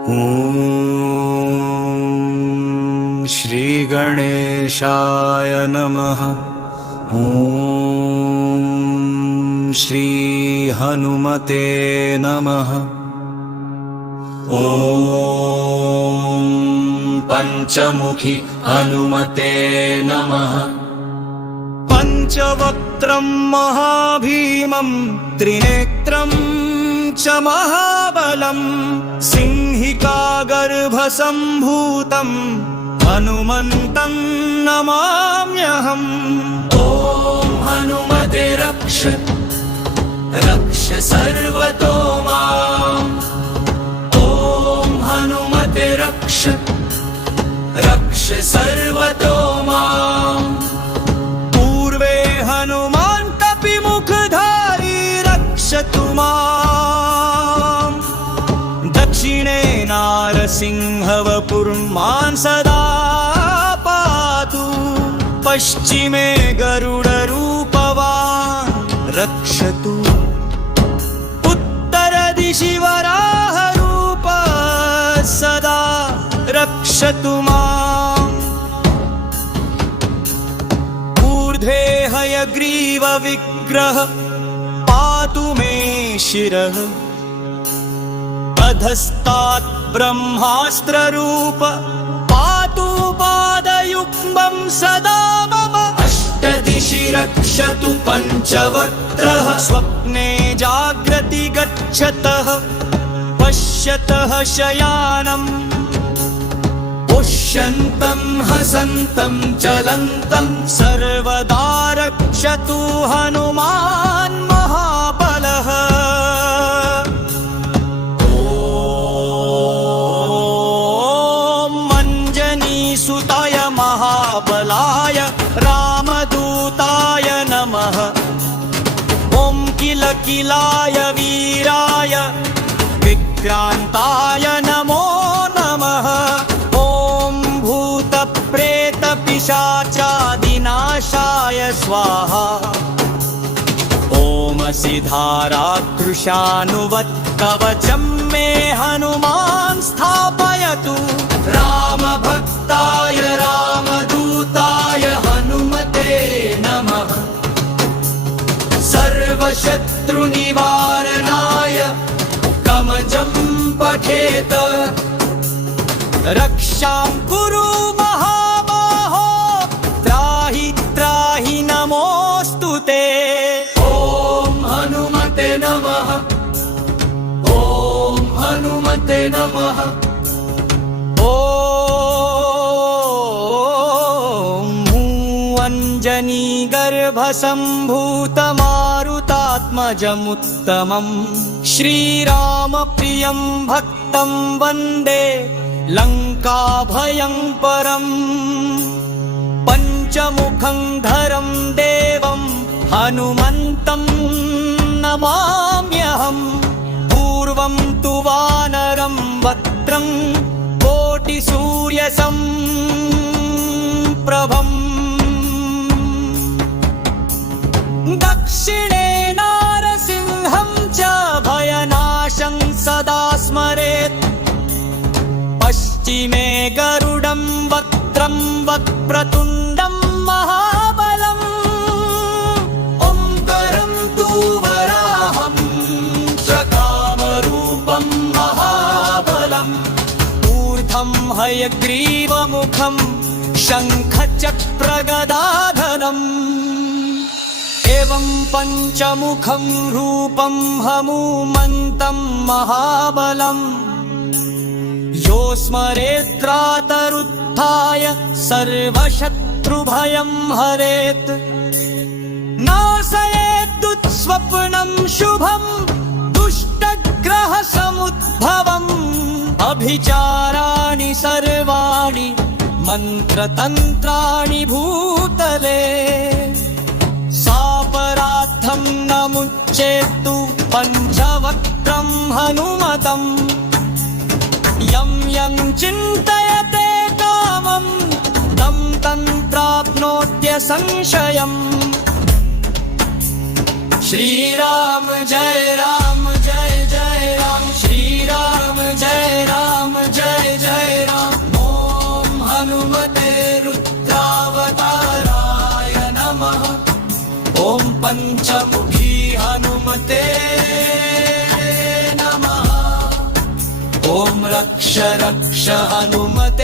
ॐ श्री गणेशाय नमः। ॐ श्री हनुमते नमः। ॐ पंचमुखी हनुमते नमः। पंचवक्त्रं महाभीमं त्रिनेत्रं च महाबलं सिंहिकागर्भसम्भूतं हनुमन्तं नमाम्यहम्। ॐ हनुमते रक्ष रक्ष सर्वतो माम्। ॐ हनुमते रक्ष रक्ष सर्वतो माम्। पूर्वे हनुमान् कपिमुखधारी रक्षतु माम्। दक्षिणे नारसिंहवपुर्मान् सदा पातु। पश्चिमे गरुडरूपवान् रक्षतु। उत्तरदिशि वराहरूपः सदा रक्षतु माम्। ऊर्ध्वे हयग्रीवविग्रह पातु मे शिरः। अधस्तात् ब्रह्मास्त्ररूप पातु पादयुग्मं सदा मम। अष्टदिशि रक्षतु पञ्चवक्त्रः। स्वप्ने जाग्रति गच्छतः पश्यतः शयानम्। पुष्यन्तं हसन्तं चलन्तं सर्वदा रक्षतु हनुमान् महाबलः। ॐ अञ्जनीसुताय महाबलाय रामदूताय नमः। ॐ किलकिलाय वीराय विक्रान्ताय नमो नमः। पिशाचादिनाशाय स्वाहा। ॐ सिद्धाराकृशानुवत्कवचं मे हनुमान् स्थापयतु। रामभक्ताय रामदूताय हनुमते नमः। सर्वशत्रुनिवारणाय कवचं पठेत। रक्षां कुरु महाबाहो त्राहि त्राहि नमोऽस्तु ते। ॐ हनुमते नमः। ॐ हनुमते नमः। ॐ अञ्जनीगर्भसम्भूतमारुतात्मजमुत्तमं श्रीरामप्रियं भक्तं वन्दे लङ्काभयङ्करम्। पञ्चमुखं धरं देवं हनुमन्तं नमाम्यहम्। पूर्वं तु वानरं वक्त्रं कोटिसूर्यसम्प्रभम्। दक्षिणे नारसिंहं च भयनाशं सदा स्मरेत्। पश्चिमे गरुडं वक्त्रं वक्प्रतुण्डं महाबलम्। ओङ्कारं तु वराहं कामरूपं महाबलम्। ऊर्ध्वं हयग्रीवमुखं शङ्खचक्रगदाधरम्। एवं पञ्चमुखं रूपं हनुमन्तं महाबलम्। यो स्मरेत्रातरुत्थाय सर्वशत्रुभयं हरेत्। नाशयेद्दुःस्वप्नं शुभं दुष्टग्रहसमुद्भवम्। अभिचाराणि सर्वाणि मन्त्रतन्त्राणि भूतले। सापरार्थं न मुच्येत्तु पञ्चवक्त्रं हनुमतम्। यं यं चिन्तयते कामं तं तं प्राप्नोत्य संशयम्। श्रीराम जय राम जय जय राम। श्रीराम जय राम ॐ पञ्चमुखी हनुमते नमः ॐ रक्ष रक्ष हनुमते